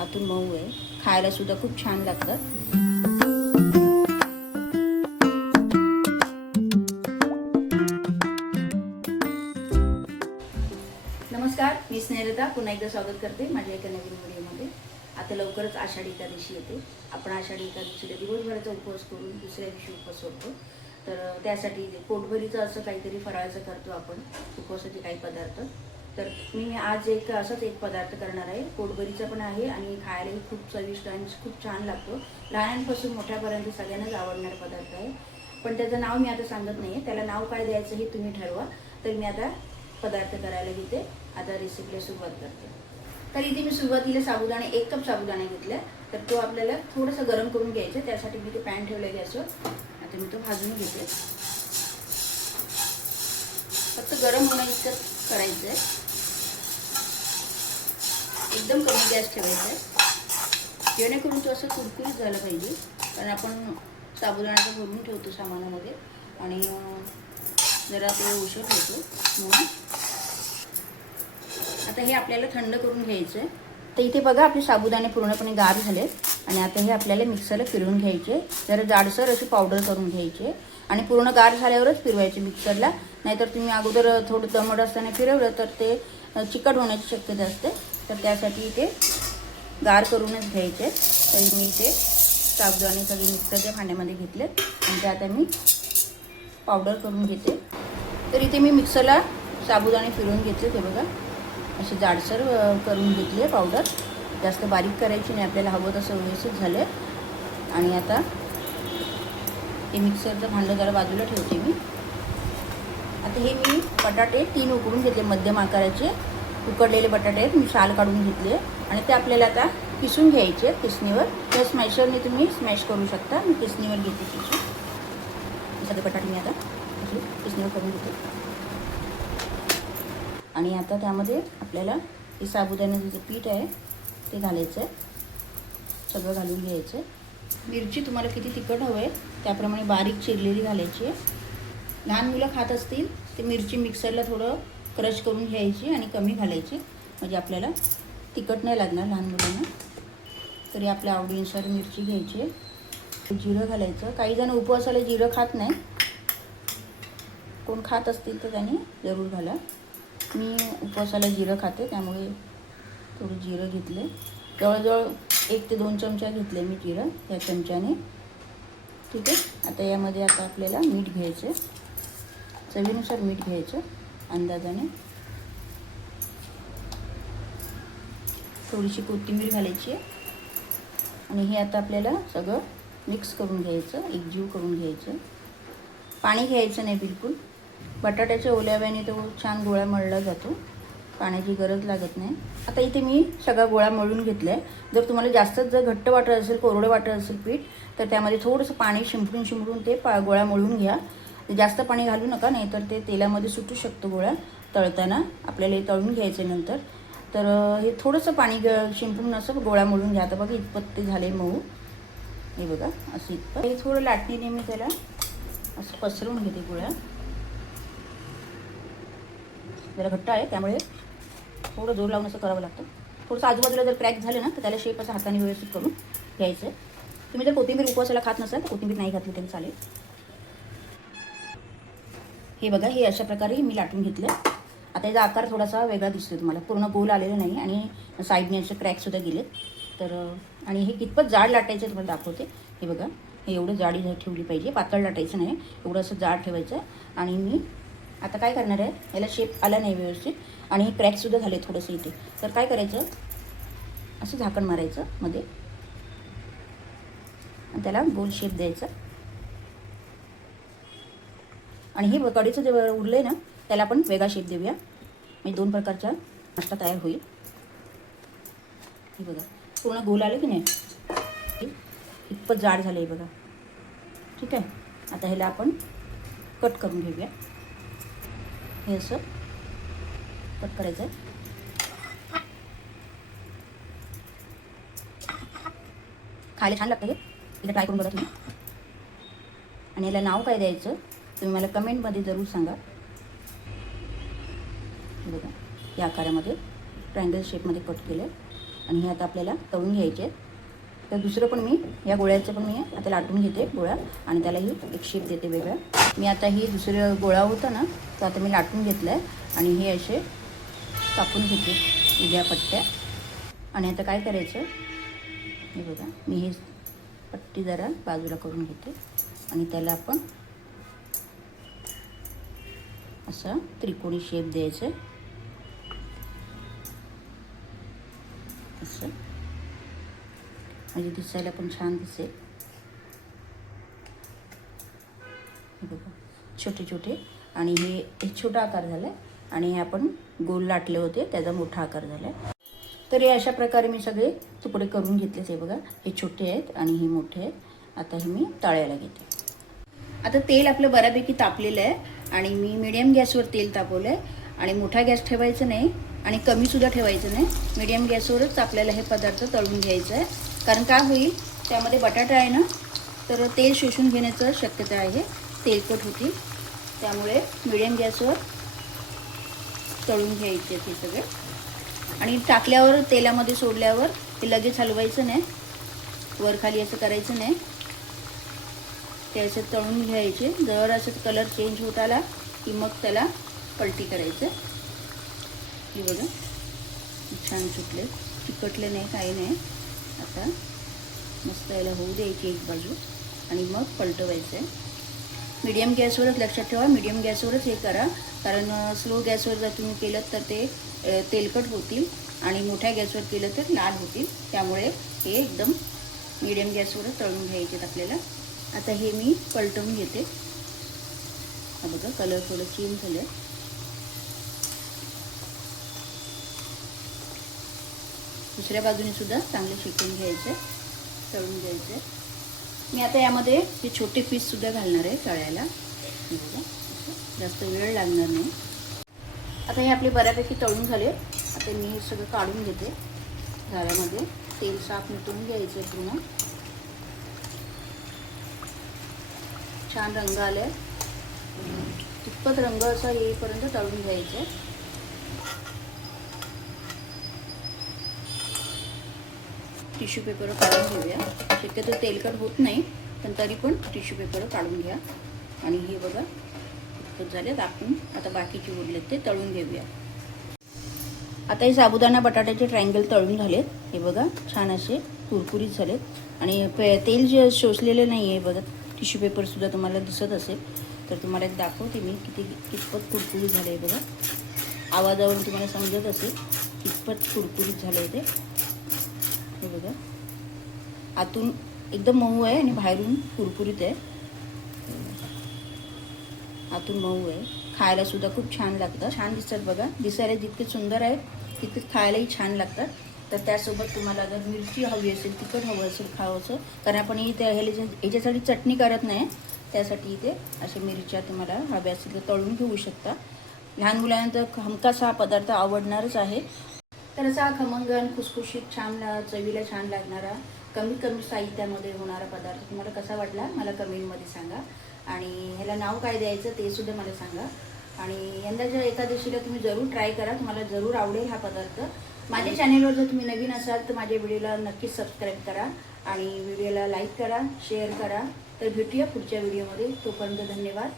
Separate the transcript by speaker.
Speaker 1: आतून मऊ आहे. खायला सुद्धा खूप छान लागतात नमस्कार मी स्नेहलता. पुन्हा एकदा स्वागत करते माझ्या एका नवीन व्हिडिओमध्ये. आता लवकरच आषाढी एकादशी येते. आपण आषाढी एकादशीला दिवसभराचा उपवास करून दुसऱ्या दिवशी उपवास करतो. तर त्यासाठी पोटभरीचं असं काहीतरी फराळाचं करतो आपण. उपवासाचे काही पदार्थ. तर मी आज एक असाच एक पदार्थ करणार आहे. पोटभरीचा पण आहे आणि खायलाही खूप चविष्ट आणि खूप छान लागतो. लहानांपासून मोठ्यापर्यंत सगळ्यांनाच आवडणारा पदार्थ आहे. पण त्याचं नाव मी आता सांगत नाही त्याला नाव काय द्यायचं हे तुम्ही ठरवा. तर मी आता पदार्थ करायला घेते. आता रेसिपीला सुरुवात करते. तर इथे मी सुरुवातीला साबुदाणे एक कप साबुदाणे घेतला. तर तो आपल्याला थोडंसं गरम करून घ्यायचं त्यासाठी मी ते पॅन ठेवलं घ्यायचं आता मी तो भाजून घेते. फक्त गरम होणं इतकं करायचं आहे एकदम कमी गॅस ठेवायचा आहे. जेणेकरून तो असं कुरकुरीत झालं पाहिजे. कारण आपण साबुदाण्याचं भरून ठेवतो सामानामध्ये आणि जरा ते उशीर होतो म्हणून. आता हे आपल्याला थंड करून घ्यायचं आहे तर इथे बघा आपले साबुदाणे पूर्णपणे गार झाले आणि आता हे आपल्याला मिक्सरला फिरवून घ्यायचे. जरा जाडसर अशी पावडर करून घ्यायचे. आणि पूर्ण गार झाल्यावरच फिरवायचे मिक्सरला. नाहीतर तुम्ही अगोदर थोडं दमट असताना फिरवलं तर ते चिकट होण्याची शक्यता असते. तर त्यासाठी इथे गार करूनच घ्यायचे. तरी मी इथे साबुदाणे सगळे मिक्सरच्या भांड्यामध्ये घेतले. आणि ते आता मी पावडर करून घेते. तर इथे मी मिक्सरला साबुदाणे फिरवून घेतले ते बघा. असे जाडसर करून घेतले पावडर. जास्त बारीक करायची नाही आपल्याला हवं तसं व्यवस्थित झालं आणि आता ते मिक्सरचं भांडं जरा बाजूला ठेवते मी. आता हे मी बटाटे तीन उकडून घेतले मध्यम आकाराचे. उकडलेले बटाटे आहेत मी शाल काढून घेतले आणि ते आपल्याला आता किसून घ्यायचे किसणीवर. त्या स्मॅशरने तुम्ही स्मॅश करू शकता. मी किसणीवर घेते किसून. सगळे बटाटे मी आता किसणीवर करून घेते. आणि आता त्यामध्ये आपल्याला हे साबुदाण्याचं जे पीठ आहे ते घालायचं आहे सगळं घालून घ्यायचं आहे मिरची तुम्हाला किती तिखट हवं आहे त्याप्रमाणे बारीक चिरलेली घालायची आहे. लहान मुलं खात असतील ते मिरची मिक्सरला थोडं क्रश करून घ्यायची आणि कमी घालायची. म्हणजे आपल्याला तिखट नाही लागणार लहान मुलांना. तरी आपल्या आवडीनुसार मिरची घ्यायची. आहे जिरं घालायचं. काही जण उपवासाला जिरं खात नाही. कोण खात असतील तर त्यांनी जरूर घाला. मी उपवासाला जिरं खाते त्यामुळे थोडं जिरं घेतले. जवळजवळ एक ते दोन चमचा घेतले मी जिरं. त्या चमच्याने ठीक आहे. आता यामध्ये आता आपल्याला मीठ घ्यायचं चवीनुसार मीठ घ्यायचं. अंदाजाने. थोडीशी कोथिंबीर घालायची आहे. आणि हे आता आपल्याला सगळं मिक्स करून घ्यायचं एकजीव करून घ्यायचं. पाणी घ्यायचं नाही बिलकुल. बटाट्याच्या ओल्याव्याने तो छान गोळा मळला जातो. पाण्याची गरज लागत नाही. आता इथे मी सगळा गोळा मळून घेतला आहे जर तुम्हाला जास्तच जर घट्ट वाटत असेल कोरडं वाटत असेल पीठ तर त्यामध्ये थोडंसं पाणी शिंपडून शिंपडून ते पा गोळा मळून घ्या. जास्त पाणी घालू नका नाही तर ते तेलामध्ये सुटू शकतो गोळा तळताना. आपल्याला हे तळून घ्यायचं नंतर. तर हे थोडंसं पाणी ग शिंपडून असं गोळा मळून घ्या. आता बघा इतपत ते झाले मऊ. हे बघा असं इतपत हे थोडं लाटणीने मी त्याला असं पसरवून घेते गोळ्या. जरा घट्ट आहे त्यामुळे थोडं जोर लावून असं करावं लागतं. थोडंसं आजूबाजूला जर क्रॅक झाले ना तर त्याला शेप असं हाताने व्यवस्थित करून घ्यायचं आहे तुम्ही जर कोथिंबीर उपवासाला खात नसाल तर कोथिंबीर नाही घातली तरी चालेल. हे बघा हे अशा प्रकारे मी लाटून घेतलं. आता याचा आकार थोडासा वेगळा दिसतो तुम्हाला. पूर्ण गोल आलेला नाही आणि साईडने असे क्रॅकसुद्धा गेलेत. तर आणि हे कितपत जाड लाटायचं आहे तुम्हाला दाखवते. हे बघा हे एवढं जाडी झा- ठेवली पाहिजे. पातळ लाटायचं नाही. एवढं असं जाड ठेवायचं. आणि मी आता काय करणार आहे? याला शेप आला नाही व्यवस्थित. आणि हे क्रॅकसुद्धा झाले थोडंसं इथे. तर काय करायचं? असं झाकण मारायचं मध्ये. आणि त्याला गोल शेप द्यायचा. आणि हे कढीचं जे उरलं आहे ना त्याला आपण वेगळा शेप देऊया. म्हणजे दोन प्रकारचा नाश्ता तयार होईल. हे बघा. पूर्ण गोल आलं की नाही? इतपत जाड झालं आहे बघा. ठीक आहे? आता ह्याला आपण कट करून घेऊया. हे असं कट करायचं आहे खायला छान लागतं हे. एकदा ट्राय करून बघा तुम्ही. आणि याला नाव काय द्यायचं? तुम्ही मला कमेंटमध्ये जरूर सांगा. बघा या आकारामध्ये ट्रायंगल शेपमध्ये कट केलं आणि हे आता आपल्याला तळून घ्यायचे आहेत. तर दुसरं पण मी या गोळ्याचं पण मी आता लाटून घेते गोळा आणि त्यालाही एक शेप देते वेगळा. मी आता ही दुसरं गोळा होता ना तो आता मी लाटून घेतला आहे आणि हे असे कापून घेते उभ्या पट्ट्या. आणि आता काय करायचं? हे बघा मी हे पट्टी जरा बाजूला करून घेते. आणि त्याला आपण असा त्रिकोणी शेप द्यायचं. असं. म्हणजे दिसायला पण छान दिसेल. बघा छोटे छोटे. आणि हे एक छोटा आकार झाला आहे आणि हे आपण गोल लाटले होते त्याचा मोठा आकार झाला आहे तर हे अशा प्रकारे मी सगळे तुकडे करून घेतलेच आहे बघा. हे छोटे आहेत आणि हे मोठे आहेत. आता हे मी तळायला घेते. आता तेल आपलं बऱ्यापैकी तापलेलं आहे. आणि मी मिडियम गॅसवर तेल तापवलं आहे आणि मोठा गॅस ठेवायचा नाही आणि कमीसुद्धा ठेवायचं नाही. मिडियम गॅसवरच आपल्याला हे पदार्थ तळून घ्यायचं आहे कारण काय होईल त्यामध्ये बटाटा आहे ना तर तेल शोषून घेण्याचं शक्यता आहे. तेलकट होती. त्यामुळे मिडियम गॅसवर तळून घ्यायचे ते सगळे. आणि टाकल्यावर तेलामध्ये सोडल्यावर ते लगेच हलवायचं नाही. वर खाली असं करायचं नाही. ते असं तळून घ्यायचे. जर असं कलर चेंज होत आला की मग त्याला पलटी करायचं. हे बघा. छान सुटले. चिकटले नाही काही नाही. आता मस्त याला होऊ द्यायची एक बाजू आणि मग पलटवायचं आहे. मीडियम गॅसवरच लक्षात ठेवा. मीडियम गॅसवरच हे करा. कारण स्लो गॅसवर जर तुम्ही केलं तर ते तेलकट होतील आणि मोठ्या गॅसवर केलं तर लाल होतील. त्यामुळे हे एकदम मीडियम गॅसवरच तळून घ्यायचे आहेत आपल्याला. आता हे मी पलटवून घेते. हा बघा कलर थोडं चेंज झालं दुसऱ्या बाजूने सुद्धा चांगले शिकून घ्यायचे तळून घ्यायचे. मी आता यामध्ये हे छोटे पीससुद्धा घालणार आहे तळायला. बघा जास्त वेळ लागणार नाही. आता हे आपले बऱ्यापैकी तळून झाले. आता मी हे सगळं काढून घेते. झाऱ्यामध्ये तेल साफ मिटून घ्यायचं पूर्ण. छान रंग आले. तितपत रंग असा येईपर्यंत तळून घ्यायचं. आहे टिश्यू पेपर काढून घेऊया. शक्यतो तेलकट होत नाही पण तरी पण टिश्यू पेपर काढून घ्या. आणि हे बघा इतकं झाले आपण आता बाकीचे उरलेत ते तळून घेऊया. आता हे साबुदाणा बटाट्याचे ट्रँगल तळून झालेत. हे बघा छान असे कुरकुरीत झालेत. आणि तेल जे शोषलेले नाही आहे बघा. टिश्यू पेपरसुद्धा तुम्हाला दिसत असेल तर तुम्हाला एक दाखवते मी किती कितपत कुरकुरीत झालं आहे बघा. आवाजावरून तुम्हाला समजत असेल कितपत कुरकुरीत झालं आहे ते. हे बघा. आतून एकदम मऊ आहे आणि बाहेरून कुरकुरीत आहे. आतून मऊ आहे. खायला सुद्धा खूप छान लागतं छान दिसतात बघा. दिसायला जितके सुंदर आहेत तितके खायलाही छान लागतात. तर त्यासोबत तुम्हाला जर मिरची हवी असेल तिखट हवं असेल खावंसं कारण आपण इथे ह्याच्या ह्याच्यासाठी चटणी करत नाही. त्यासाठी इथे अशा मिरच्या तुम्हाला हव्या असतील तर तळून घेऊ शकता. लहान मुलांना तर हमखास हा पदार्थ आवडणारच आहे. तर असा हा खमंग खुसखुशीत छान चवीला छान लागणारा कमीत कमी साहित्यामध्ये होणारा पदार्थ तुम्हाला कसा वाटला मला कमेंटमध्ये सांगा. आणि ह्याला नाव काय द्यायचं ते सुद्धा मला सांगा. आणि यंदाच्या एकादशीला तुम्ही जरूर ट्राय करा. तुम्हाला जरूर आवडेल हा पदार्थ. माझ्या चॅनेलवर जर तुम्ही नवीन असाल तर माझ्या व्हिडिओला नक्कीच सबस्क्राईब करा आणि व्हिडिओला लाईक करा शेअर करा. तर भेटूया पुढच्या व्हिडिओमध्ये तोपर्यंत धन्यवाद.